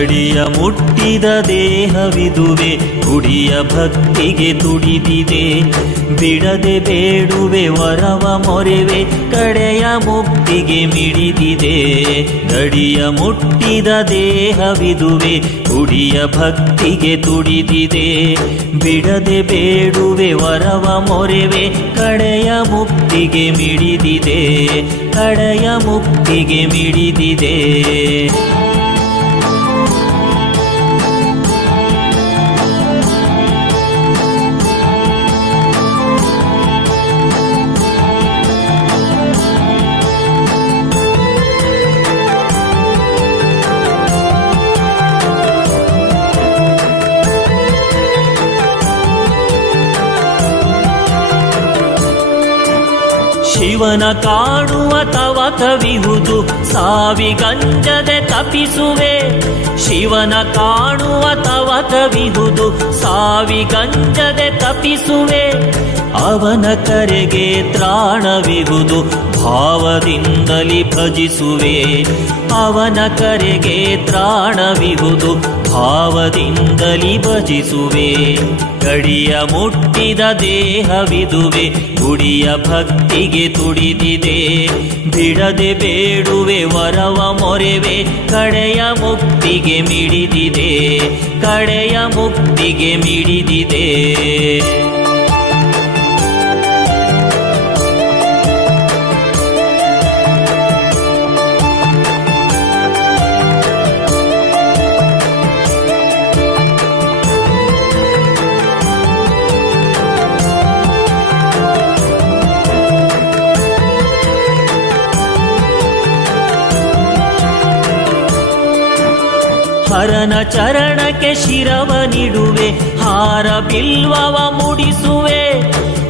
ಗಡಿಯ ಮುಟ್ಟಿದ ದೇಹವಿದುವೆ ಗುಡಿಯ ಭಕ್ತಿಗೆ ತುಡಿದಿದೆ. ಬಿಡದೆ ಬೇಡುವೆ, ವರವ ಮೊರೆವೆ, ಕಡೆಯ ಮುಕ್ತಿಗೆ ಮಿಡಿದಿದೆ. ಗಡಿಯ ಮುಟ್ಟಿದ ದೇಹವಿದುವೆ ಗುಡಿಯ ಭಕ್ತಿಗೆ ತುಡಿದಿದೆ. ಬಿಡದೆ ಬೇಡುವೆ, ವರವ ಮೊರೆವೆ, ಕಡೆಯ ಮುಕ್ತಿಗೆ ಮಿಡಿದಿದೆ. ಕಡೆಯ ಮುಕ್ತಿಗೆ ಮಿಡಿದಿದೆ. ಶಿವನ ಕಾಣುವ ತವಕವಿಹುದು ಸಾವಿಗಂಜದೆ ತಪಿಸುವೆ. ಶಿವನ ಕಾಣುವ ತವಕವಿಹುದು ಸಾವಿಗಂಜದೆ ತಪಿಸುವೆ ಅವನ ಕರೆಗೆ ತ್ರಾಣವಿಹುದು ಭಾವದಿಂದಲಿ ಭಜಿಸುವೆ. ಅವನ ಕರೆಗೆ ತ್ರಾಣವಿಹುದು ಭಾವದಿಂದಲಿ ಭಜಿಸುವೆ. ಗಡಿಯ ಮುಟ್ಟಿದ ದೇಹವಿದುವೆ, ಗುಡಿಯ ಭಕ್ತಿಗೆ ತುಡಿದಿದೆ. ಬಿಡದೆ ಬೇಡುವೆ, ವರವ ಮೊರೆವೆ, ಕಡೆಯ ಮುಕ್ತಿಗೆ ಮಿಡಿದಿದೆ. ಕಡೆಯ ಮುಕ್ತಿಗೆ ಮಿಡಿದಿದೆ. ಹರನ ಚರಣಕ್ಕೆ ಶಿರವ ನೀಡುವೆ, ಹಾರ ಬಿಲ್ವವ ಮುಡಿಸುವೆ.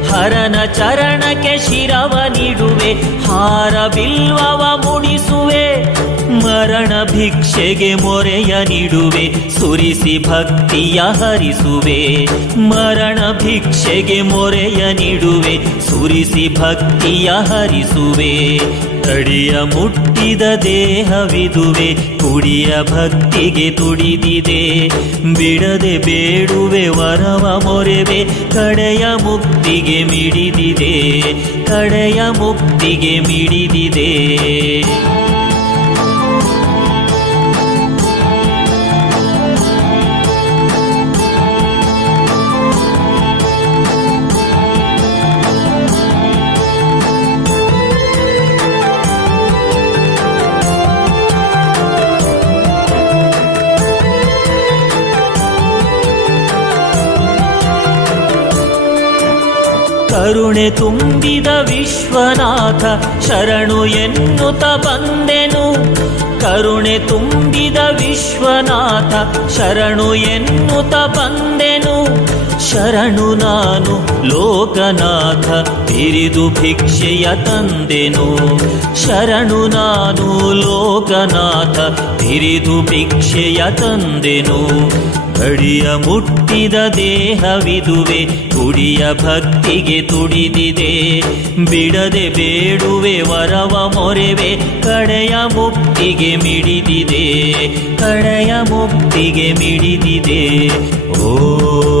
ಹರನ ಚರಣಕ್ಕೆ ಶಿರವ ನೀಡುವೆ, ಹಾರ ಬಿಲ್ವವ ಮುಡಿಸುವೆ. ಮರಣ ಭಿಕ್ಷೆಗೆ ಮೊರೆಯ ನೀಡುವೆ, ಸುರಿಸಿ ಭಕ್ತಿಯ ಹರಿಸುವೆ. ಮರಣ ಭಿಕ್ಷೆಗೆ ಮೊರೆಯ ನೀಡುವೆ, ಸುರಿಸಿ ಭಕ್ತಿಯ ಹರಿಸುವೆ. ತಡಿಯ ಮುಟ್ಟಿದ ದೇಹವಿದುವೆ, ಕುಡಿಯ ಭಕ್ತಿಗೆ ತುಡಿದಿದೆ. ಬಿಡದೆ ಬೇಡುವೆ, ವರವ ಮೊರೆವೆ, ಕಡೆಯ ಮುಕ್ತಿಗೆ ಮಿಡಿದಿದೆ. ಕಡೆಯ ಮುಕ್ತಿಗೆ ಮಿಡಿದಿದೆ. ಕರುಣೆ ತುಂಬಿದ ವಿಶ್ವನಾಥ ಶರಣು ಎನ್ನುತ್ತ ಬಂದೆನು. ಕರುಣೆ ತುಂಬಿದ ವಿಶ್ವನಾಥ ಶರಣು ಎನ್ನುತ್ತ ಬಂದೆನು. ಶರಣು ನಾನು ಲೋಕನಾಥ ತಿರಿದು ಭಿಕ್ಷೆಯ ತಂದೆನು. ಶರಣು ನಾನು ಲೋಕನಾಥ ತಿರಿದು ಭಿಕ್ಷೆಯ ತಂದೆನು. ಗಡಿಯ ಮುಟ್ಟಿದ ದೇಹವಿದುವೆ ಕುಡಿಯ ಭಕ್ತಿಗೆ ತುಡಿದಿದೆ. ಬಿಡದೆ ಬೇಡುವೆ, ವರವ ಮೊರೆವೆ, ಕಡೆಯ ಮುಕ್ತಿಗೆ ಮಿಡಿದಿದೆ. ಕಡೆಯ ಮುಕ್ತಿಗೆ ಮಿಡಿದಿದೆ. ಓ